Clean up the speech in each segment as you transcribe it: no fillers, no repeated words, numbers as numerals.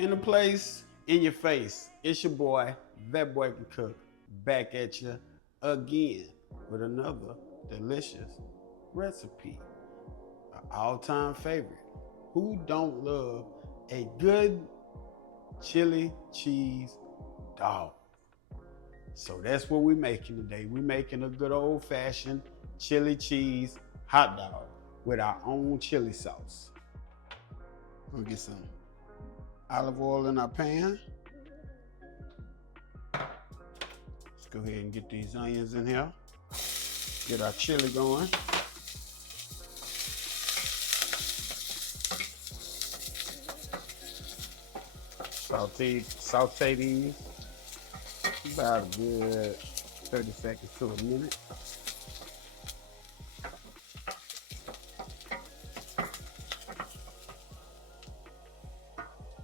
In the place, in your face, it's your boy, That Boy Can Cook, back at you again with another delicious recipe. An all-time favorite. Who don't love a good chili cheese dog? So that's what we're making today. We're making a good old-fashioned chili cheese hot dog with our own chili sauce. We'll get some olive oil in our pan. Let's go ahead and get these onions in here. Get our chili going. Saute these about a good 30 seconds to a minute.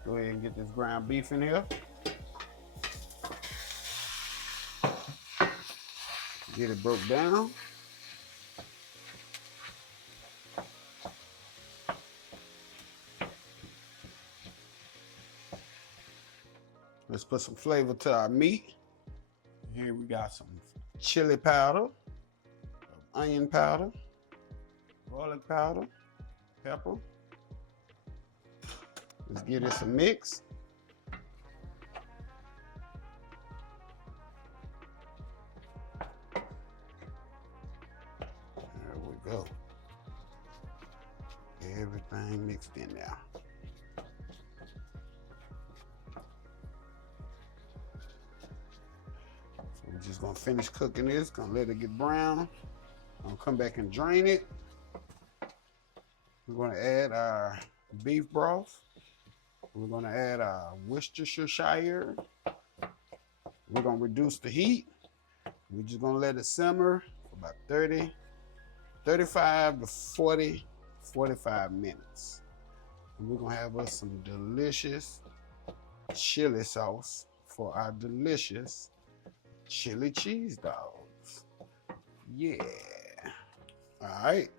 Go ahead and get this ground beef in here. Get it broke down. Let's put some flavor to our meat. Here we got some chili powder, onion powder, garlic powder, pepper. Let's give this a mix. There we go. Everything mixed in now. So we're just gonna finish cooking this, gonna let it get brown. I'm gonna come back and drain it. We're gonna add our beef broth. We're gonna add our Worcestershire. We're gonna reduce the heat. We're just gonna let it simmer for about 35 to 45 minutes. And we're gonna have us some delicious chili sauce for our delicious chili cheese dogs. Yeah. All right,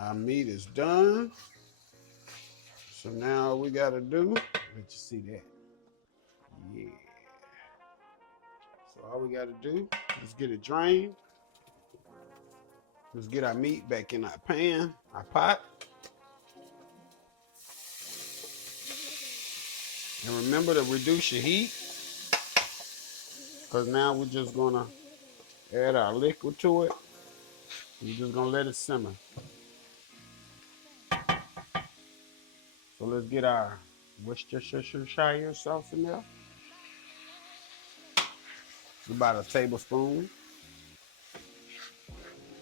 our meat is done. So now all we gotta do, let you see that. Yeah. So all we gotta do is get it drained. Let's get our meat back in our pan, our pot. And remember to reduce your heat, because now we're just gonna add our liquid to it. We're just gonna let it simmer. So let's get our Worcestershire sauce in there. It's about a tablespoon.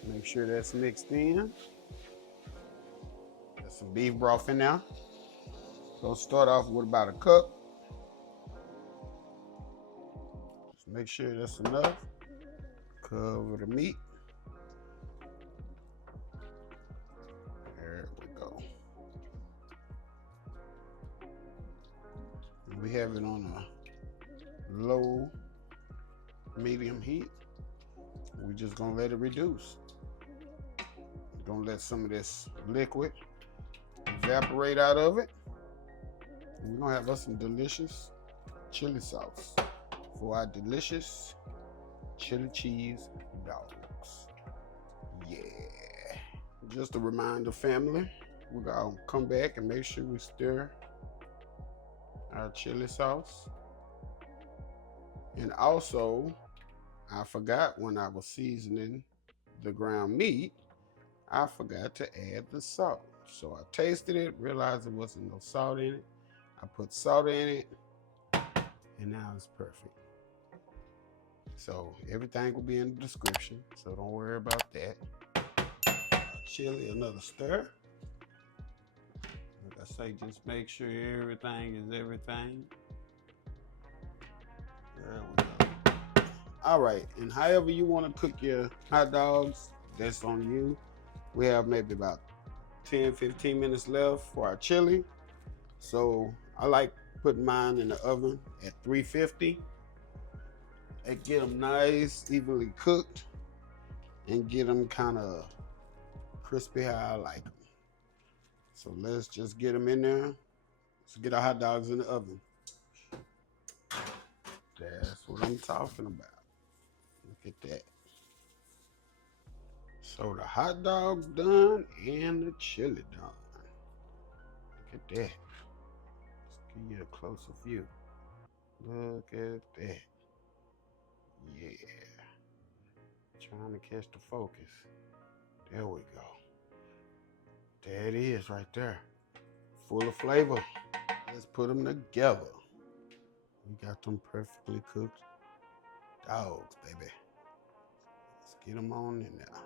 Make sure that's mixed in. There's some beef broth in there. So start off with about a cup. Just make sure that's enough. Cover the meat. There we go. And we have it on a low, medium heat. We're just gonna let it reduce. We're gonna let some of this liquid evaporate out of it. And we're gonna have us some delicious chili sauce for our delicious chili cheese dogs. Yeah. Just a reminder, family, we're gonna come back and make sure we stir our chili sauce. And also, I forgot when I was seasoning the ground meat, I forgot to add the salt. So I tasted it, realized there wasn't no salt in it. I put salt in it, and now it's perfect. So everything will be in the description, so don't worry about that. Chili, another stir. Like I say, just make sure everything is everything. There we go. All right, and however you want to cook your hot dogs, that's on you. We have maybe about 10-15 minutes left for our chili. So I like putting mine in the oven at 350. And get them nice, evenly cooked, and get them kind of crispy how I like them. So let's just get them in there. Let's get our hot dogs in the oven. That's what I'm talking about. Look at that. So the hot dog's done and the chili done. Look at that. Let's give you a closer view. Look at that. Yeah. Trying to catch the focus. There we go. There it is right there. Full of flavor. Let's put them together. We got them perfectly cooked dogs, baby. Let's get them on in there.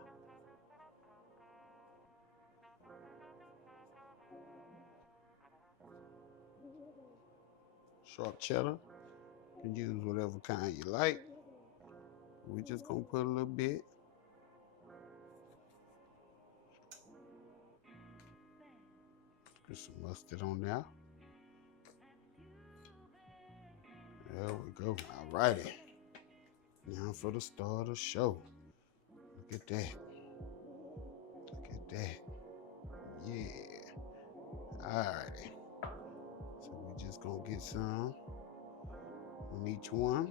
Sharp cheddar. You can use whatever kind you like. We're just gonna put a little bit. Get some mustard on there. There we go. All righty. Now for the star of the show. Look at that. Look at that. Yeah. All righty. So we're just gonna get some on each one.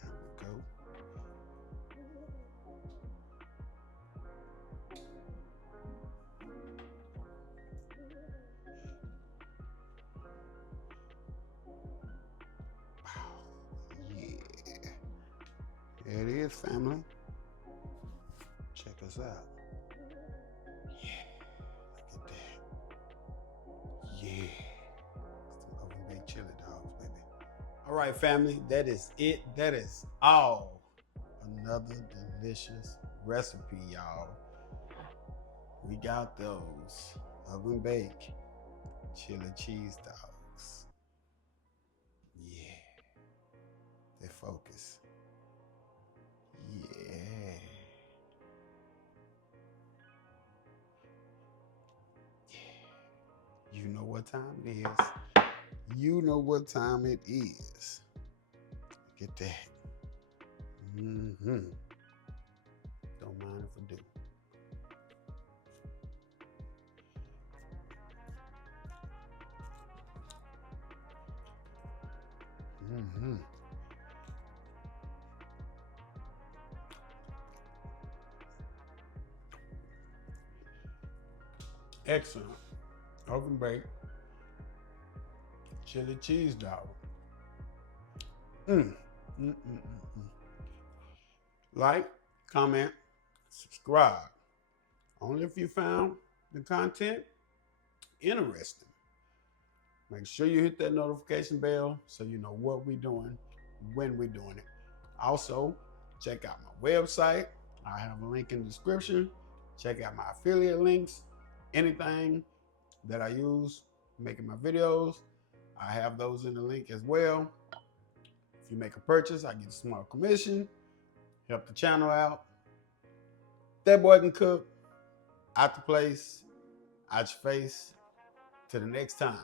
There we go. There it is, family. Check us out. Yeah, look at that. Yeah, some oven baked chili dogs, baby. All right, family, that is it. That is all. Another delicious recipe, y'all. We got those oven baked chili cheese dogs. Yeah, they focus. Yeah. You know what time it is. You know what time it is. Look at that. Don't mind if I do. Excellent. Oven baked chili cheese dog. Like, comment, subscribe. Only if you found the content interesting. Make sure you hit that notification bell so you know what we're doing, when we're doing it. Also, check out my website. I have a link in the description. Check out my affiliate links. Anything that I use making my videos, I have those in the link as well. If you make a purchase, I get a small commission. Help the channel out. That boy can cook. Out the place, out your face. Till the next time.